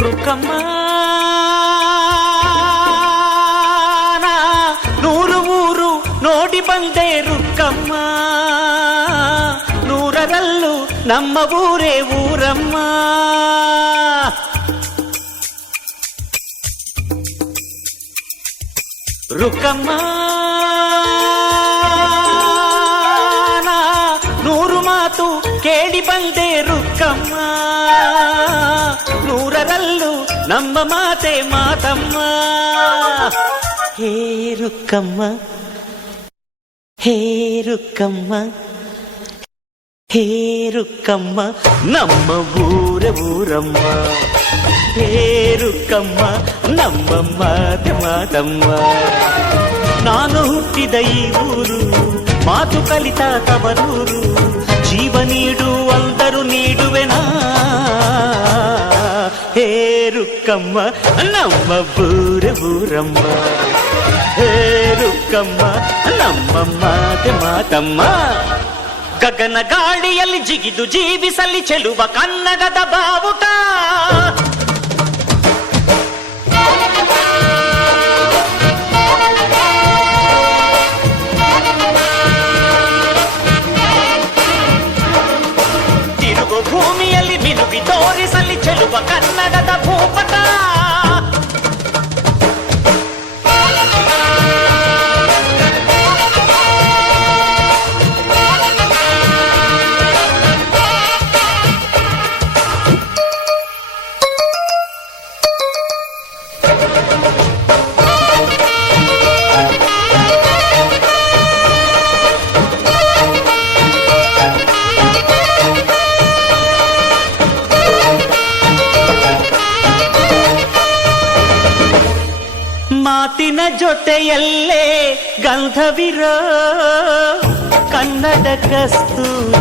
ರುಕ್ಕಮ್ಮ ನೂರು ಊರು ನೋಡಿ ಬಂದೆ ರುಕ್ಕಮ್ಮ, ನೂರರಲ್ಲೂ ನಮ್ಮ ಊರೇ ಊರಮ್ಮ. ರುಕ್ಕಮ್ಮ ನೂರು ಮಾತು ಕೇಳಿ ಬಂದೆ ರುಕ್ಕಮ್ಮ, ನೂರರಲ್ಲೂ ನಮ್ಮ ಮಾತೆ ಮಾತಮ್ಮ. ಹೇ ರುಕ್ಕಮ್ಮ, ಹೇ ರುಕ್ಕಮ್ಮ, ಹೇ ರುಕ್ಕಮ್ಮ, ನಮ್ಮ ಊರ ಊರಮ್ಮ. ಹೇ ರುಕ್ಕಮ್ಮ, ನಮ್ಮ ಮಾತೆ ಮಾತಮ್ಮ. ನಾನು ಹುಟ್ಟಿದ ಈ ಊರು, ಮಾತು ಕಲಿತ ತವರೂರು, ಜೀವ ನೀಡು ಅಂದರು ನೀಡುವೆನಾ. ಹೇ ರುಕ್ಕಮ್ಮ, ನಮ್ಮ ಊರ ಊರಮ್ಮ. ಹೇ ರುಕ್ಕಮ್ಮ, ನಮ್ಮ ಮಾತೆ ಮಾತಮ್ಮ. ಗಗನ ಗಾಳಿಯಲ್ಲಿ ಜಿಗಿದು ಜೀವಿಸಲಿ ಚೆಲುವ ಕನ್ನಡದ ಬಾವುಟ. ತಿರುಗು ಭೂಮಿಯಲ್ಲಿ ಮಿನುಗಿ ತೋರಿಸಲಿ ಚೆಲುವ ಕನ್ನಡದ ಭೂಪಟ. ಮಾತಿನ ಜೊತೆಯಲ್ಲೇ ಗಂಧವಿರೋ ಕನ್ನಡ ಕಸ್ತೂರಿ.